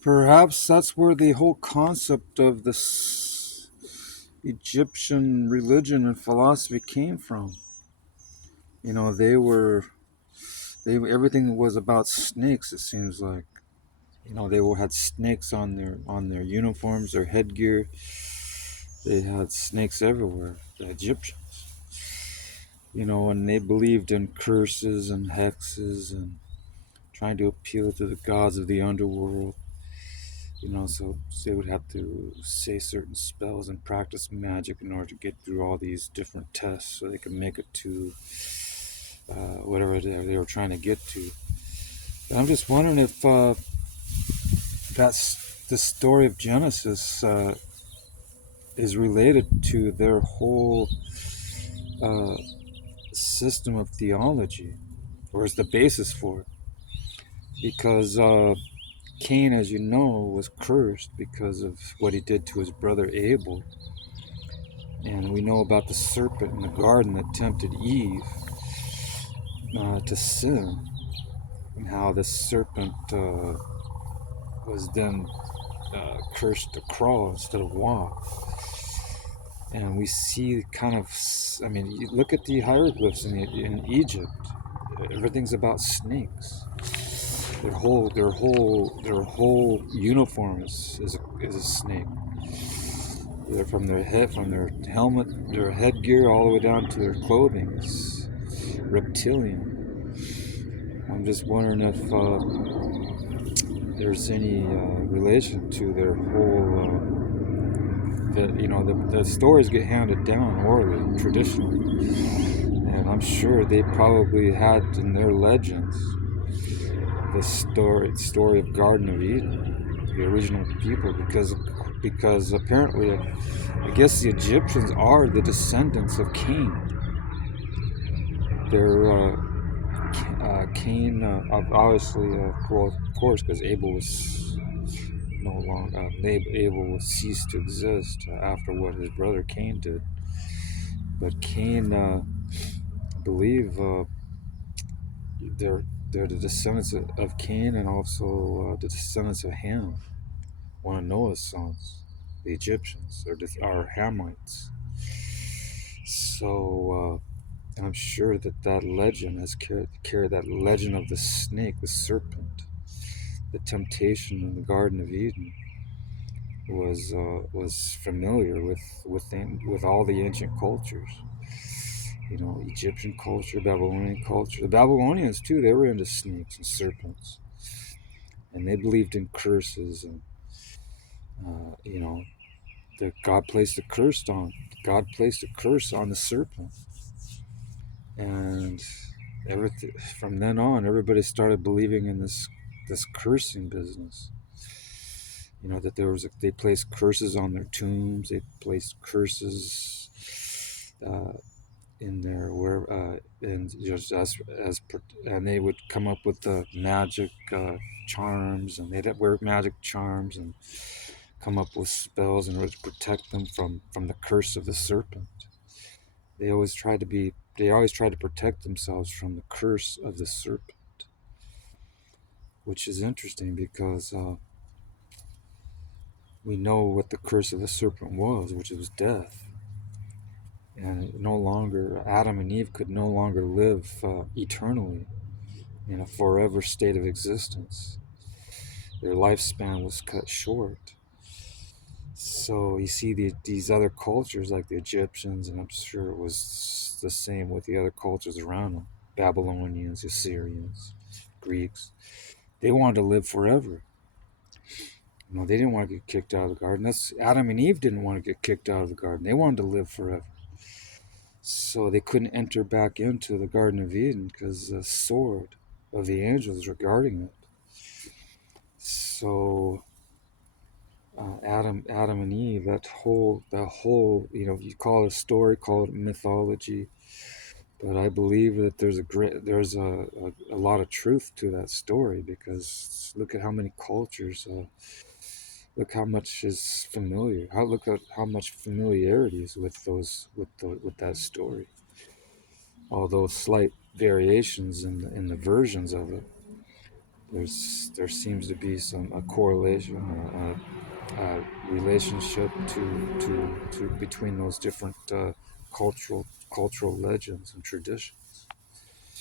Perhaps that's where the whole concept of this Egyptian religion and philosophy came from. You know, everything was about snakes. It seems like, you know, had snakes on their uniforms, their headgear. They had snakes everywhere. The Egyptians, you know, and they believed in curses and hexes and trying to appeal to the gods of the underworld. You know, so they would have to say certain spells and practice magic in order to get through all these different tests so they could make it to whatever they were trying to get to. But I'm just wondering if that's the story of Genesis is related to their whole uh, system of theology, or is the basis for it. Because Cain, as you know, was cursed because of what he did to his brother Abel. And we know about the serpent in the garden that tempted Eve to sin, and how the serpent was then cursed to crawl instead of walk. And we see kind of, I mean, you look at the hieroglyphs in Egypt. Everything's about snakes. Their whole uniform is a snake. They're from their head, from their helmet, their headgear, all the way down to their clothing is reptilian. I'm just wondering if there's any relation to their whole. The stories get handed down orally, traditionally, and I'm sure they probably had in their legends the story of Garden of Eden, the original people, because apparently, I guess the Egyptians are the descendants of Cain. They're Cain, obviously, well, of course, because Abel was no longer, Abel ceased to exist after what his brother Cain did. But Cain, I believe, they're the descendants of Cain, and also the descendants of Ham, one of Noah's sons, the Egyptians, or Hamites. So I'm sure that legend has carried that legend of the snake, the serpent, the temptation in the Garden of Eden was familiar with all the ancient cultures. You know, Egyptian culture, Babylonian culture. The Babylonians too, they were into snakes and serpents, and they believed in curses, and you know, that God placed a curse on the serpent, and everything from then on, everybody started believing in this cursing business. You know, that they placed curses on their tombs. They placed curses in there where and just and they would come up with the magic charms, and they'd wear magic charms and come up with spells in order to protect them from the curse of the serpent. They always tried to protect themselves from the curse of the serpent, which is interesting because we know what the curse of the serpent was, which was death. And no longer, Adam and Eve could no longer live eternally in a forever state of existence. Their lifespan was cut short. So you see these other cultures like the Egyptians, and I'm sure it was the same with the other cultures around them, Babylonians, Assyrians, Greeks. They wanted to live forever. You know, they didn't want to get kicked out of the garden. Adam and Eve didn't want to get kicked out of the garden. They wanted to live forever. So they couldn't enter back into the Garden of Eden because the sword of the angels were guarding it. So Adam and Eve, the whole, you know, you call it a story, call it mythology, but I believe that there's a lot of truth to that story, because look at how many cultures, look how much is familiar. Look at how much familiarity is with that story. Although slight variations in the versions of it, there seems to be a correlation, relationship to between those different cultural legends and traditions.